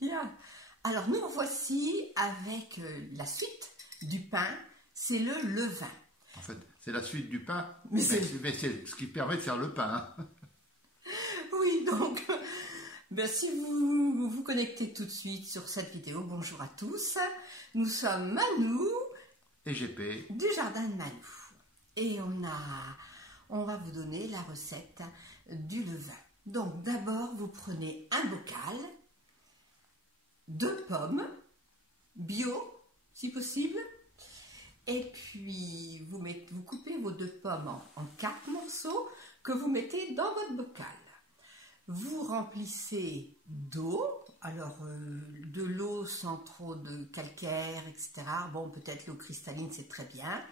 Bien. Alors nous voici avec la suite du pain, c'est le levain. En fait, c'est la suite du pain, Mais c'est ce qui permet de faire le pain. Hein. Oui, donc, si vous vous connectez tout de suite sur cette vidéo, bonjour à tous. Nous sommes Manou Et GP du jardin de Manou. Et on va vous donner la recette du levain. Donc d'abord, vous prenez un bocal, 2 pommes, bio si possible, et puis vous coupez vos 2 pommes en 4 morceaux que vous mettez dans votre bocal. Vous remplissez d'eau, alors de l'eau sans trop de calcaire, etc. Bon, peut-être l'eau cristalline, c'est très bien.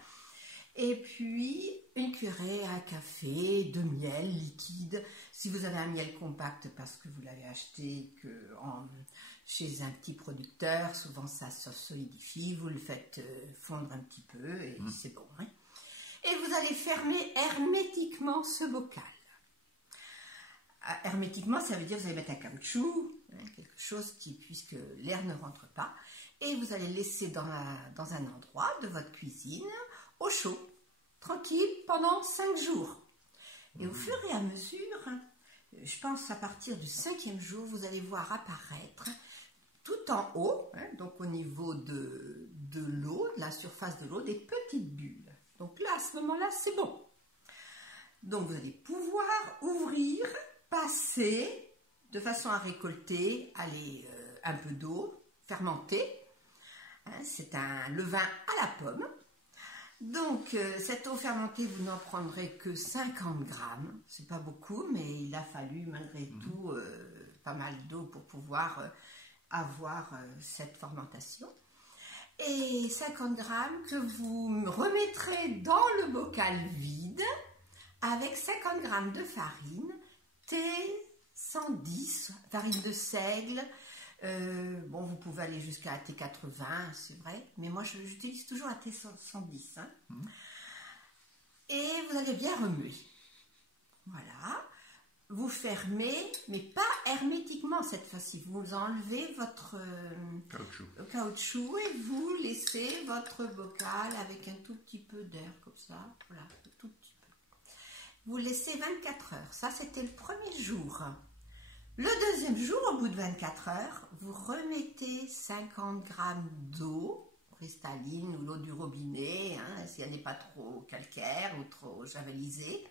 Et puis une cuillerée à café de miel liquide. Si vous avez un miel compact parce que vous l'avez acheté chez un petit producteur, souvent ça se solidifie, vous le faites fondre un petit peu et c'est bon. Hein. Et vous allez fermer hermétiquement ce bocal. Hermétiquement, ça veut dire que vous allez mettre un caoutchouc, quelque chose puisque l'air ne rentre pas, et vous allez laisser dans un endroit de votre cuisine au chaud, tranquille, pendant 5 jours. Et au fur et à mesure, je pense à partir du 5e jour, vous allez voir apparaître tout en haut, donc au niveau de l'eau, de la surface de l'eau, des petites bulles. Donc là, à ce moment-là, c'est bon. Donc vous allez pouvoir ouvrir, passer de façon à récolter un peu d'eau fermentée. C'est un levain à la pomme. Donc cette eau fermentée, vous n'en prendrez que 50 grammes. C'est pas beaucoup, mais il a fallu malgré tout pas mal d'eau pour pouvoir avoir cette fermentation. Et 50 grammes que vous remettrez dans le bocal vide avec 50 grammes de farine, T110, farine de seigle. Bon, vous pouvez aller jusqu'à T80, c'est vrai, mais moi j'utilise toujours un T110. Hein. Et vous allez bien remuer. Voilà. Vous fermez, mais pas hermétiquement cette fois-ci. Vous enlevez votre caoutchouc et vous laissez votre bocal avec un tout petit peu d'air comme ça. Voilà, un tout petit peu. Vous laissez 24 heures. Ça, c'était le premier jour. Le deuxième jour, au bout de 24 heures, vous remettez 50 grammes d'eau cristalline ou l'eau du robinet, si elle n'est pas trop calcaire ou trop javelisée,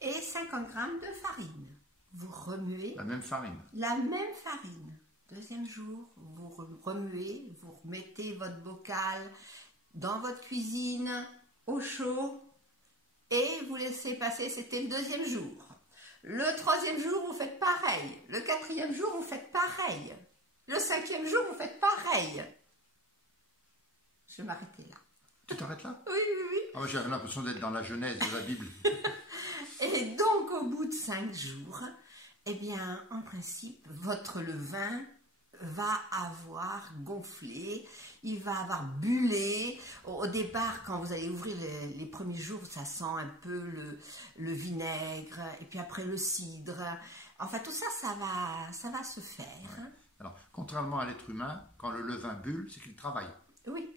et 50 grammes de farine. Vous remuez. La même farine. La même farine. Deuxième jour, vous remuez, vous remettez votre bocal dans votre cuisine, au chaud, et vous laissez passer, c'était le deuxième jour. Le 3e jour, vous faites pareil. Le 4e jour, vous faites pareil. Le 5e jour, vous faites pareil. Je vais m'arrêter là. Tu t'arrêtes là? Oui, oui, oui. Ah, j'ai l'impression d'être dans la Genèse de la Bible. Et donc, au bout de 5 jours, eh bien, en principe, votre levain va avoir gonflé, il va avoir bullé. Au départ, quand vous allez ouvrir les premiers jours, ça sent un peu le vinaigre, et puis après le cidre. Enfin, tout ça, ça va se faire. Ouais. Alors, contrairement à l'être humain, quand le levain bulle, c'est qu'il travaille. Oui,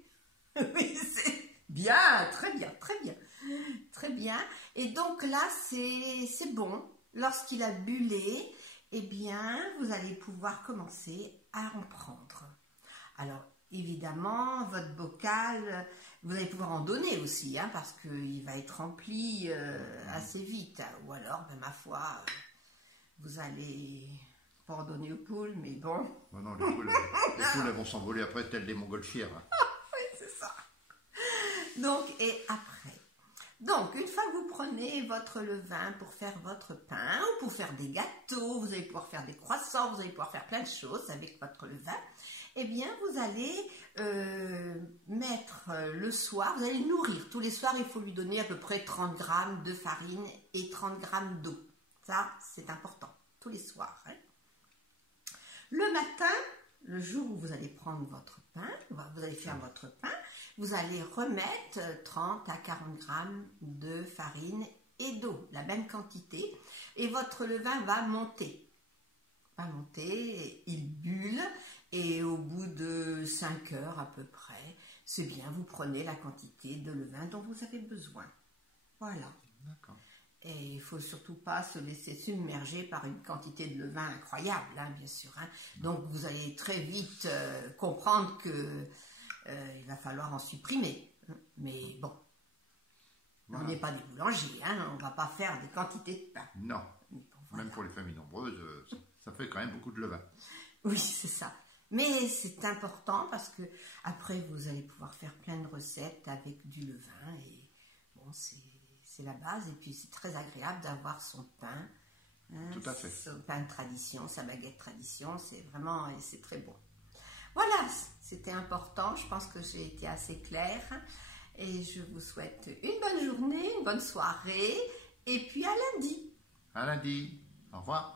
oui, c'est bien, très bien, très bien, très bien. Et donc là, c'est bon. Lorsqu'il a bullé, eh bien, vous allez pouvoir commencer à en prendre. Alors, évidemment, votre bocal, vous allez pouvoir en donner aussi, parce qu'il va être rempli assez vite. Ou alors, ma foi, vous allez pas en donner aux poules, mais bon. Oh non, les poules, elles vont s'envoler après, telles des montgolfières. Oui, c'est ça. Donc, et après. Donc, une fois que vous prenez votre levain pour faire votre pain ou pour faire des gâteaux, vous allez pouvoir faire des croissants, vous allez pouvoir faire plein de choses avec votre levain, eh bien, vous allez mettre le soir, vous allez le nourrir. Tous les soirs, il faut lui donner à peu près 30 grammes de farine et 30 grammes d'eau. Ça, c'est important, tous les soirs. Le matin, le jour où vous allez prendre votre pain, vous allez faire votre pain, vous allez remettre 30 à 40 grammes de farine et d'eau, la même quantité, et votre levain va monter. Il bulle, 5 heures à peu près. C'est bien, vous prenez la quantité de levain dont vous avez besoin. Voilà. D'accord. Et il ne faut surtout pas se laisser submerger par une quantité de levain incroyable, hein, bien sûr. Hein. Donc vous allez très vite comprendre que il va falloir en supprimer. Hein. Mais bon, on n'est pas des boulangers, hein, on ne va pas faire des quantités de pain. Non, Voilà. même pour les familles nombreuses, ça fait quand même beaucoup de levain. Oui, c'est ça. Mais c'est important parce que après vous allez pouvoir faire plein de recettes avec du levain et bon, c'est la base. Et puis c'est très agréable d'avoir son pain. Hein, Tout à fait. Son pain de tradition, sa baguette tradition, c'est très bon. Voilà, c'était important. Je pense que j'ai été assez claire. Et je vous souhaite une bonne journée, une bonne soirée. Et puis à lundi. À lundi. Au revoir.